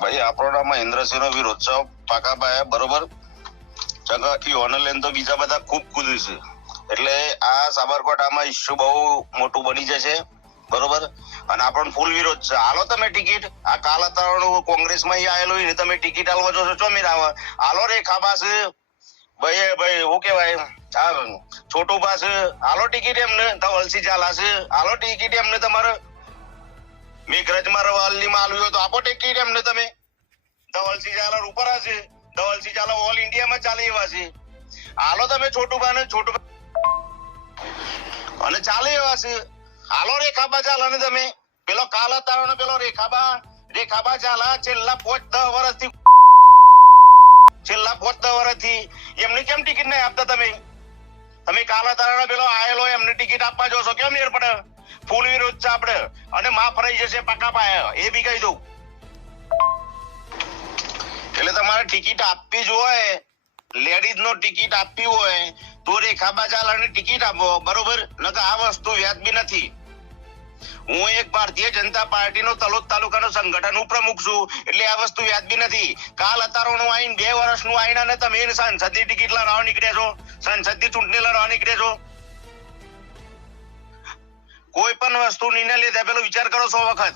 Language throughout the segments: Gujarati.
ભાઈ આપણો નામ મહેન્દ્રસિંહ નો વિરોધ છે. પાકા પાયા બરોબર. ચંગા ઓનલાઈન તો બીજા બધા ખૂબ કુદ્યું છે. એટલે આ સાબરકાંઠામાં ઇસ્યુ બહુ મોટું બની જશે. બરોબર? અને આપણો ફૂલ વિરોધ છે. હાલો તમે ટિકિટ. આ કાલાતાવાનું કોંગ્રેસમાં અહીં આવેલો ને, તમે ટિકિટ આલવા જોશો. છો ચોમીર આવે હાલો રે ખાબાસ. ભાઈ ભાઈ શું કેવાય હા છોટું પાસ. હાલો ટિકિટ એમને, તો અલસી ચાલાસ હાલો ટિકિટ એમને તમારે. મેઘરજમાં રવાલની માં આલવી હોય તો આપો ટિકિટ એમને તમે. ધવલસિંહ ઝાલા ઉપર હશે. ધવલસિંહ ઝાલા ઓલ ઇન્ડિયામાં ચાલે એવા છે. હાલો તમે છોટું બા ને છોટું અને ચાલે એવા છે. હાલો રેખાબા ચાલે ને તમે. પેલો કાલા તારો પેલો રેખાબા. રેખાબા ચાલા. છેલ્લા પોચ દસ વર્ષથી છેલ્લા પોચ દસ વર્ષથી એમને કેમ ટિકિટ નહીં આપતા તમે? તમે કાલા તારાનો પેલો આયેલો એમને ટિકિટ આપવા જોશો. કેમ મેળ પડે ફૂલ વિરોધ છે આપણે અને માફ રહી જશે પાકા પાયા. એ બી કહી દઉં. તમારે ટિકિટ આપવી જ હોય. લેડીઝ નો ટિકિટ આપવી હોય. તો રેખાબા ચાલાની ટિકિટ આપો, બરોબર? નકર આ વસ્તુ વ્યાજબી નથી. હું એક ભારતીય જનતા પાર્ટીનો તલોદ તાલુકાનો સંગઠન પ્રમુખ છું, એટલે આ વસ્તુ વ્યાજબી નથી. કાલ અતારોનું આઈન, બે વર્ષનું આઈન અને તમે સંસદની ટિકિટ લડવા નીકળ્યા છો. સંસદની ચૂંટણી લડવા નીકળ્યા છો. કોઈ પણ વસ્તુ નિર્ણય લીધે પેલો વિચાર કરો સો વખત.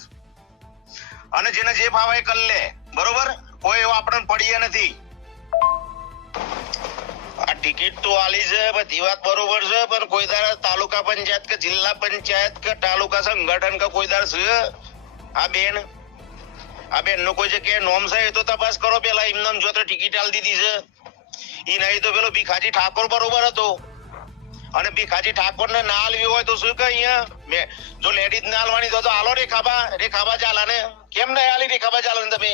અને જેને જે ફાવે એ કરી લે. બરોબર? કોઈ એવો આપણને પડીએ નથી. આ ટિકિટ તો આલી છે બધી વાત બરોબર છે, પણ કોઈ દાડા તાલુકા પંચાયત કે જિલ્લા પંચાયત કે તાલુકા સંગઠન કે કોઈ દાડ છે? આ બેન આ બેન નો કોઈ જગ્યાએ નોમ છે? એ તો તપાસ કરો પેલા એમને જો તો ટિકિટ આલી દીધી છે. એ નહીં તો પેલો ભીખાજી ઠાકોર બરોબર હતો. અને ભીખાજી ઠાકોર ને ના આલવી હોય તો શું કે અહીંયા? મેં, જો લેડીઝ ના આલવાની તો આલો રે ખાબા રે ખાબા ચાલા ને કેમ નહીં આલી રેખાબા ચાલા તમે?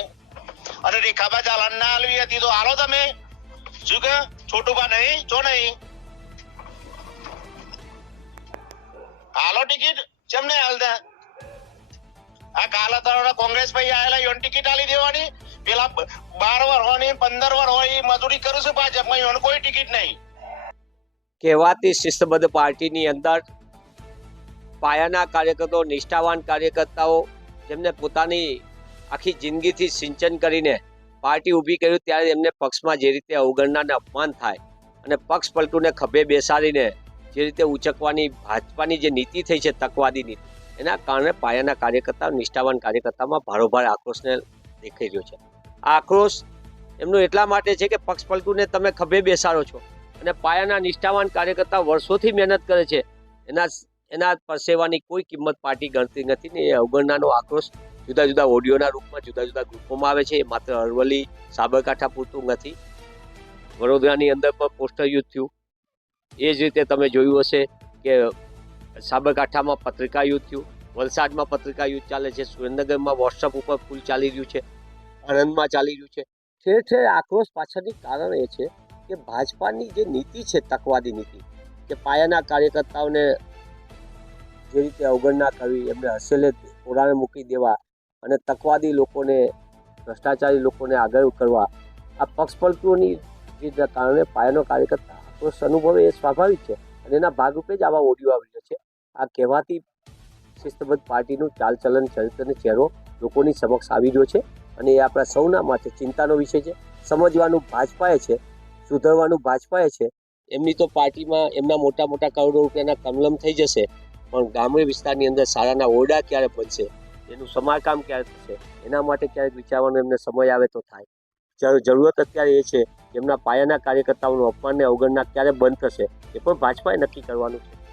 અને રેખાબા ચાલા ના આલવી હતી તો હાલો તમે. શું કે? છોટુબા નહીં? જો નહીં? હાલો ટિકિટ? કેમ નહીં હાલતા? આ કાલા તરફ કોંગ્રેસ ભાઈ આયેલા યોન ટિકિટ આલી દેવાની. પેલા બાર વર હોય પંદર વર હોય મજૂરી કરું છું ભાજપમાં યોન કોઈ ટિકિટ નહીં. કહેવાતી શિસ્તબદ્ધ પાર્ટીની અંદર પાયાના કાર્યકર્તાઓ નિષ્ઠાવાન કાર્યકર્તાઓ, જેમને પોતાની આખી જિંદગીથી સિંચન કરીને પાર્ટી ઊભી કર્યું ત્યારે એમને પક્ષમાં જે રીતે અવગણનાને અપમાન થાય અને પક્ષ પલટુને ખભે બેસાડીને જે રીતે ઉચકવાની, ભાજપાની જે નીતિ થઈ છે તકવાદી નીતિ એના કારણે પાયાના કાર્યકર્તા, નિષ્ઠાવાન કાર્યકર્તામાં ભારોભાર આક્રોશને દેખાઈ રહ્યો છે. આ આક્રોશ એમનો એટલા માટે છે કે પક્ષ પલટુને તમે ખભે બેસાડો છો અને પાયાના નિષ્ઠાવાન કાર્યકર્તા વર્ષોથી મહેનત કરે છે. એના એના પરસેવાની કોઈ કિંમત પાર્ટી ગણતી નથી ને એ અવગણનાનો આક્રોશ જુદા જુદા ઓડિયોના રૂપમાં જુદા જુદા ગ્રુપોમાં આવે છે. માત્ર અરવલ્લી, સાબરકાંઠા પૂરતું નથી. વડોદરાની અંદર પણ પોસ્ટર યુદ્ધ થયું. એ જ રીતે તમે જોયું હશે કે સાબરકાંઠામાં પત્રિકા યુદ્ધ થયું. વલસાડમાં પત્રિકા યુદ્ધ ચાલે છે. સુરેન્દ્રનગરમાં વોટ્સઅપ ઉપર ફૂલ ચાલી રહ્યું છે. આણંદમાં ચાલી રહ્યું છે. ઠેર ઠેર આક્રોશ પાછળની કારણ એ છે કે ભાજપાની જે નીતિ છે, તકવાદી નીતિ, કે પાયાના કાર્યકર્તાઓને જે રીતે અવગણના કરવી એમને હસેલે ઓરાણે મૂકી દેવા અને તકવાદી લોકોને, ભ્રષ્ટાચારી લોકોને આગળ કરવા, આ પક્ષપલટુઓની કારણે પાયાનો કાર્યકર્તા આક્રોશ અનુભવે એ સ્વાભાવિક છે અને એના ભાગરૂપે જ આવા ઓડિયો આવી રહ્યો છે. આ કહેવાતી શિસ્તબદ્ધ પાર્ટીનું ચાલચલન, ચરિત્રને ચહેરો લોકોની સમક્ષ આવી રહ્યો છે અને એ આપણા સૌના માટે ચિંતાનો વિષય છે. સમજવાનું ભાજપાએ છે, સુધરવાનું ભાજપાએ છે, એમની તો પાર્ટીમાં એમના મોટા મોટા કરોડો રૂપિયાના કમલમ થઈ જશે, પણ ગ્રામ્ય વિસ્તારની અંદર શાળાના ઓરડા ક્યારે બનશે એનું સમારકામ ક્યારે થશે? એના માટે ક્યારેક વિચારવાનો એમને સમય આવે તો થાય. જરૂરત અત્યારે એ છે કે એમના પાયાના કાર્યકર્તાઓનું અપમાનને અવગણના ક્યારે બંધ થશે, એ પણ ભાજપાએ નક્કી કરવાનું છે.